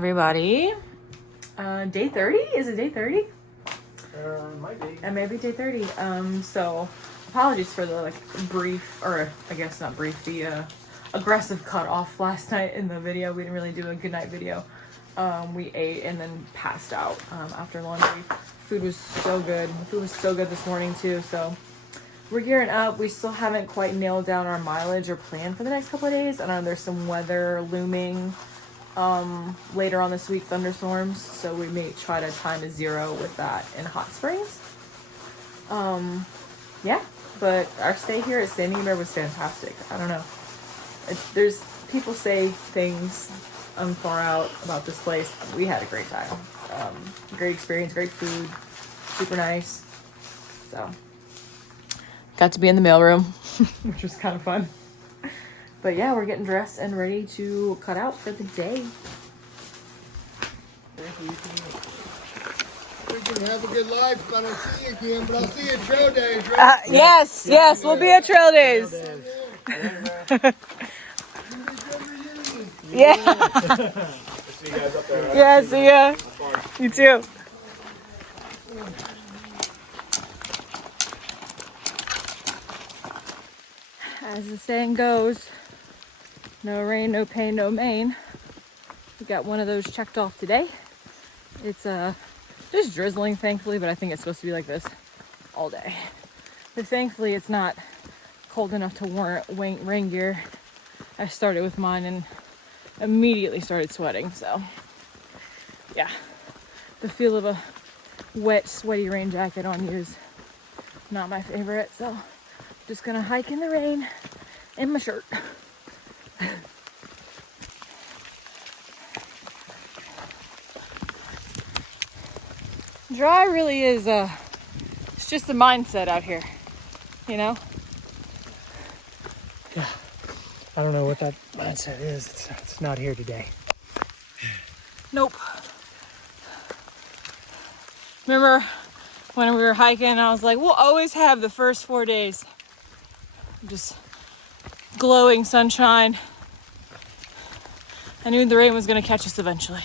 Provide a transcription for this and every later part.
everybody. Day 30? Is it day 30? Might be. It may be day 30. So apologies for the brief, or I guess not brief, the aggressive cut off last night in the video. We didn't really do a good night video. We ate and then passed out after laundry. Food was so good. The food was so good this morning too. So we're gearing up. We still haven't quite nailed down our mileage or plan for the next couple of days. I know there's some weather looming later on this week, thunderstorms, so we may try to time a zero with that in Hot Springs. Yeah, but our stay here at Standing Bear was fantastic. I don't know. There's people say things far out about this place. We had a great time. Great experience, great food, super nice. So got to be in the mailroom, which was kind of fun. But yeah, we're getting dressed and ready to cut out for the day. We can have a good life if I don't see you again, but I'll see you at Trail Days, right? Yes, we'll be at Trail Days. Yeah. See you guys up there, right? Yeah, see ya. You too. As the saying goes, no rain, no pain, no main. We got one of those checked off today. It's just drizzling, thankfully, but I think it's supposed to be like this all day. But thankfully, it's not cold enough to warrant rain gear. I started with mine and immediately started sweating, so yeah. The feel of a wet, sweaty rain jacket on you is not my favorite, so I'm just gonna hike in the rain in my shirt. Dry really is, it's just the mindset out here, you know? Yeah. I don't know what that mindset is. It's not here today. Nope. Remember when we were hiking, I was like, we'll always have the first 4 days. Just glowing sunshine. I knew the rain was gonna catch us eventually.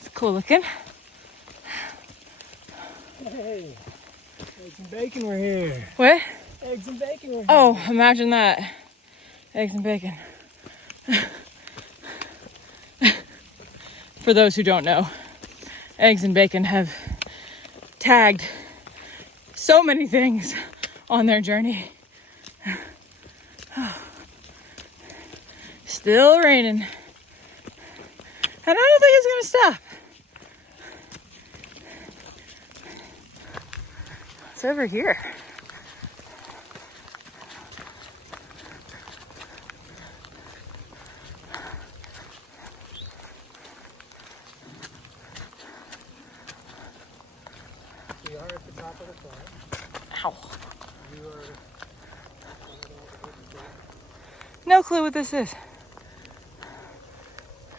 It's cool looking. Hey, eggs and bacon were here. What? Eggs and bacon were here. Oh, imagine that. Eggs and bacon. For those who don't know, eggs and bacon have tagged so many things on their journey. Still raining. And I don't think it's gonna stop. It's over here. We are at the top of the climb. Ow. You are... No clue what this is.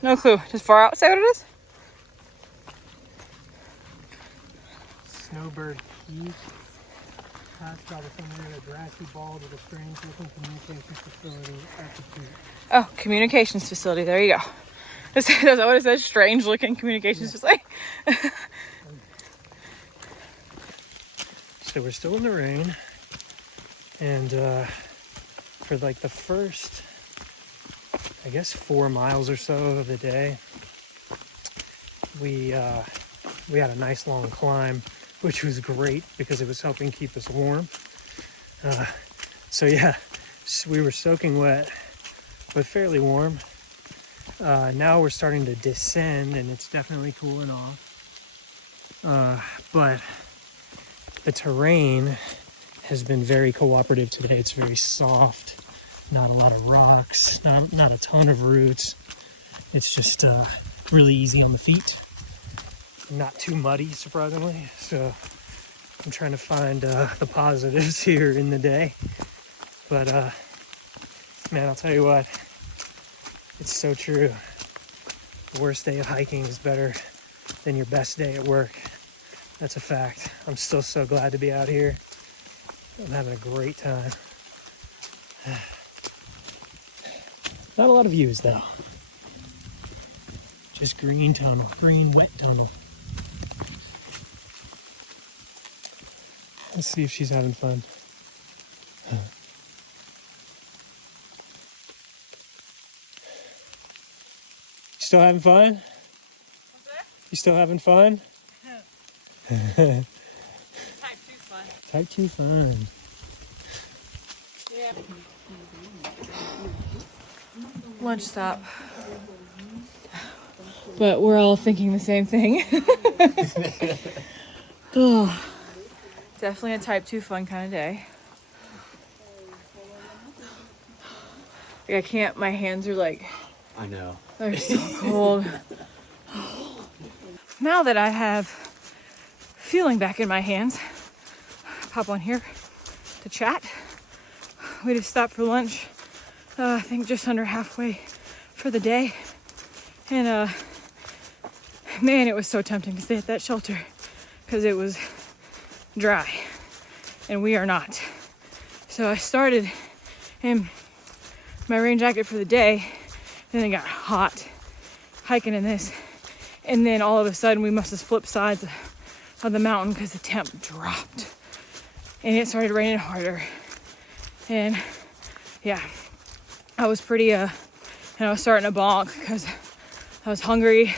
No clue. Just far out. Say what it is? Snowbird Heath. That's probably somewhere in a grassy ball with a strange looking communications facility at the peak. Oh, communications facility. There you go. Is that what it says? Strange looking communications facility. So we're still in the rain, and for like the first, I guess 4 miles or so of the day, we had a nice long climb, which was great because it was helping keep us warm. So yeah, we were soaking wet, but fairly warm. Now we're starting to descend, and it's definitely cooling off. But the terrain has been very cooperative today. It's very soft, not a lot of rocks, not a ton of roots. It's just really easy on the feet. Not too muddy, surprisingly. So I'm trying to find the positives here in the day. But man, I'll tell you what, it's so true. The worst day of hiking is better than your best day at work. That's a fact. I'm still so glad to be out here. I'm having a great time. Not a lot of views though. Just green tunnel, green wet tunnel. Let's see if she's having fun. Still having fun? What's that? You still having fun? Type 2 fun. Type 2 fun. Yeah. Lunch stop. But we're all thinking the same thing. Oh, definitely a type 2 fun kind of day. Like I can't, my hands are like, I know. they're so cold. Now that I have feeling back in my hands, pop on here to chat. We just stopped for lunch. I think just under halfway for the day. And man, it was so tempting to stay at that shelter because it was dry and we are not. So I started in my rain jacket for the day, then it got hot hiking in this, and then all of a sudden we must have flipped sides of the mountain because the temp dropped and it started raining harder. And yeah, I was pretty and I was starting to bonk because I was hungry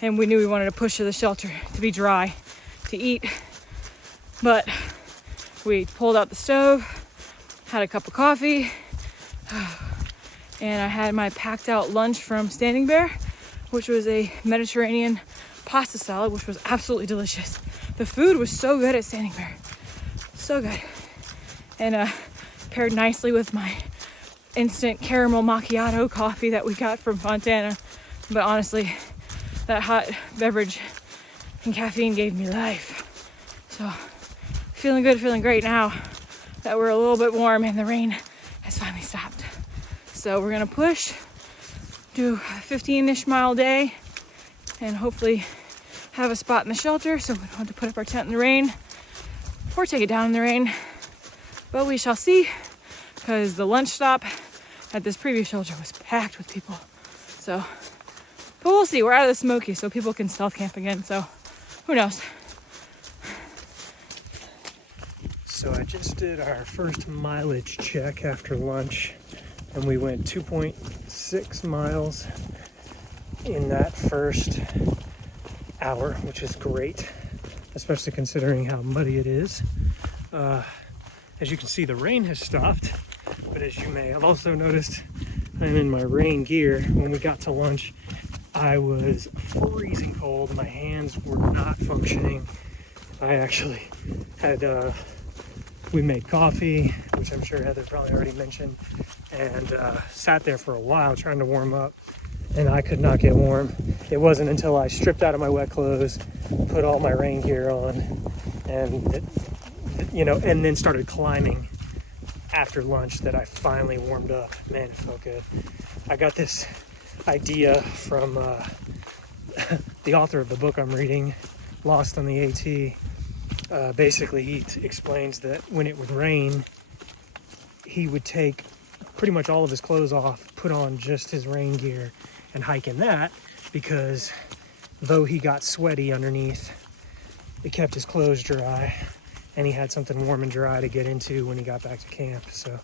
and we knew we wanted to push to the shelter to be dry to eat. But we pulled out the stove, had a cup of coffee, and I had my packed out lunch from Standing Bear, which was a Mediterranean pasta salad, which was absolutely delicious. The food was so good at Standing Bear, so good. And paired nicely with my instant caramel macchiato coffee that we got from Fontana. But honestly, that hot beverage and caffeine gave me life. So feeling good, feeling great now that we're a little bit warm and the rain has finally stopped. So we're gonna push, do a 15-ish mile day, and hopefully have a spot in the shelter so we don't have to put up our tent in the rain or take it down in the rain. But we shall see, because the lunch stop at this previous shelter was packed with people. So, but we'll see. We're out of the Smoky, so people can stealth camp again. So, who knows? So I just did our first mileage check after lunch, and we went 2.6 miles in that first hour, which is great, especially considering how muddy it is. As you can see, the rain has stopped, but as you may have also noticed, I'm in my rain gear. When we got to lunch, I was freezing cold. My hands were not functioning. I actually had, we made coffee, which I'm sure Heather probably already mentioned, and sat there for a while trying to warm up, and I could not get warm. It wasn't until I stripped out of my wet clothes, put all my rain gear on, and and then started climbing after lunch that I finally warmed up. Man, it felt good. I got this idea from the author of the book I'm reading, Lost on the AT. Basically, he explains that when it would rain, he would take pretty much all of his clothes off, put on just his rain gear, and hike in that, because though he got sweaty underneath, it kept his clothes dry, and he had something warm and dry to get into when he got back to camp. So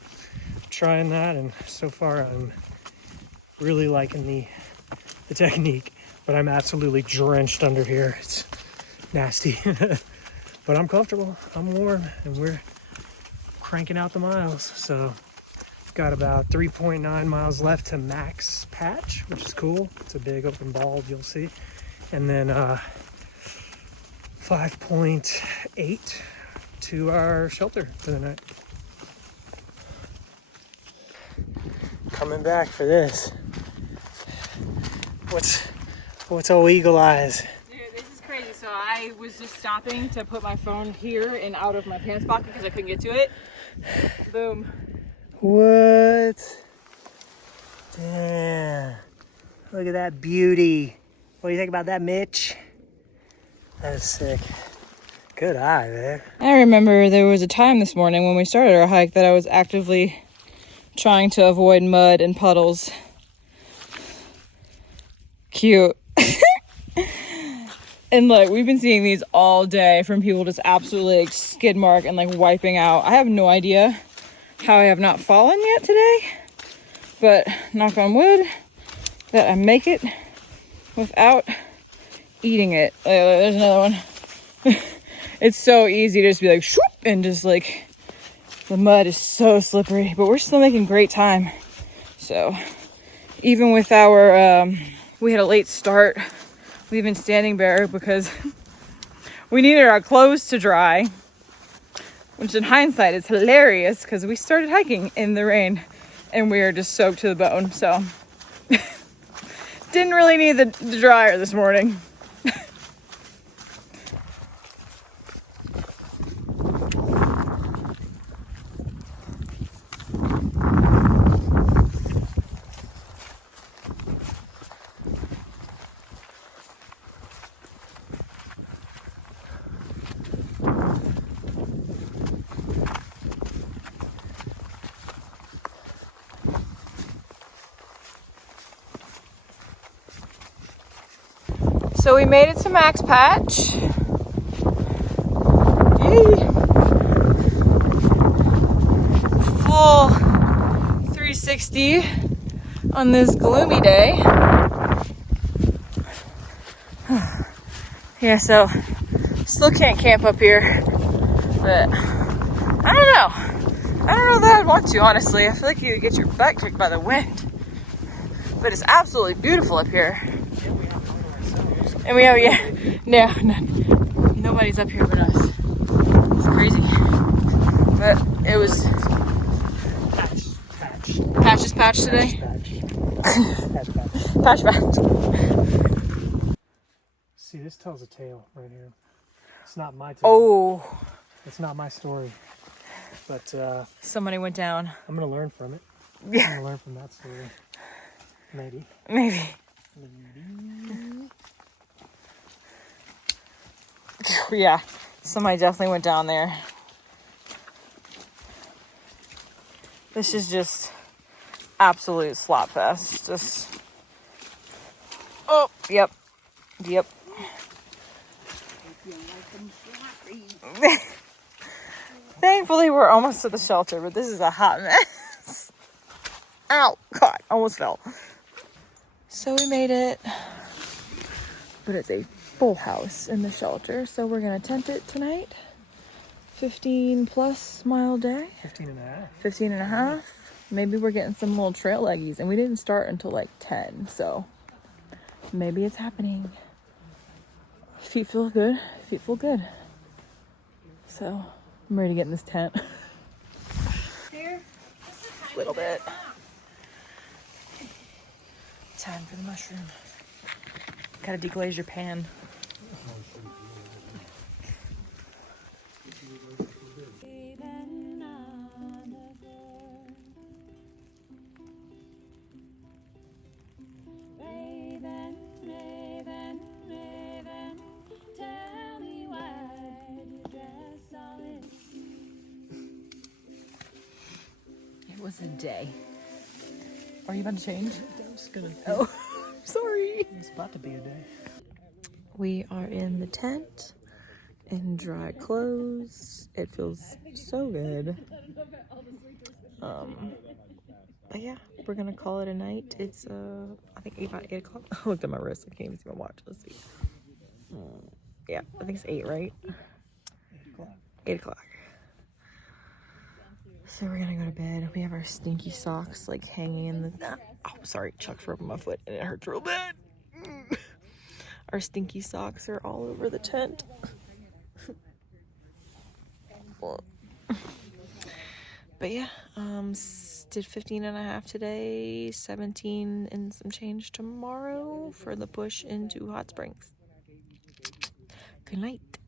trying that, and so far I'm really liking the technique, but I'm absolutely drenched under here. It's nasty. But I'm comfortable, I'm warm, and we're cranking out the miles. So got about 3.9 miles left to max patch, which is cool. It's a big open bulb, you'll see. And then 5.8 to our shelter for the night. Coming back for this. What's old Eagle Eyes? Dude, this is crazy. So I was just stopping to put my phone here and out of my pants pocket because I couldn't get to it. Boom. What? Damn. Look at that beauty. What do you think about that, Mitch? That is sick. Good eye, man. I remember there was a time this morning when we started our hike that I was actively trying to avoid mud and puddles. Cute. And like, we've been seeing these all day from people just absolutely like skid mark and like wiping out. I have no idea how I have not fallen yet today, but knock on wood that I make it without eating it. There's another one. It's so easy to just be like shoop, and just like the mud is so slippery, but we're still making great time. So even with our we had a late start, we've been standing there because we needed our clothes to dry, which in hindsight is hilarious because we started hiking in the rain and we are just soaked to the bone. So didn't really need the dryer this morning. So we made it to Max Patch. Yay. Full 360 on this gloomy day. Yeah, so still can't camp up here, but I don't know. I don't know that I'd want to, honestly. I feel like you get your butt kicked by the wind, but it's absolutely beautiful up here. And we have, yeah, no, nobody's up here but us. It's crazy. But it was Patch's patch today. Patch. See, this tells a tale right here. It's not my tale. Oh. It's not my story. But Somebody went down. I'm going to learn from it. I'm going to learn from that story. Maybe. Yeah, somebody definitely went down there. This is just absolute slop fest. Just, oh, yep. Thankfully, we're almost to the shelter, but this is a hot mess. Ow, God, almost fell. So we made it, but it's a full house in the shelter, so we're gonna tent it tonight. 15 plus mile day. 15 and a half. Maybe we're getting some little trail leggies, and we didn't start until like 10, so maybe it's happening. Feet feel good. So I'm ready to get in this tent. Here, a little bit. Time for the mushroom. Gotta deglaze your pan. It was a day. Are you about to change? Oh, sorry. It's about to be a day. We are in the tent in dry clothes. It feels so good. But yeah, we're gonna call it a night. It's I think 8 o'clock. I looked at my wrist. I can't even see my watch. Let's see. Yeah, I think it's 8, right? 8 o'clock. So we're gonna go to bed. We have our stinky socks like hanging in the. Oh, sorry, Chuck's rubbing my foot and it hurts real bad. Our stinky socks are all over the tent. But yeah, did 15 and a half today, 17 and some change tomorrow for the push into Hot Springs. Good night.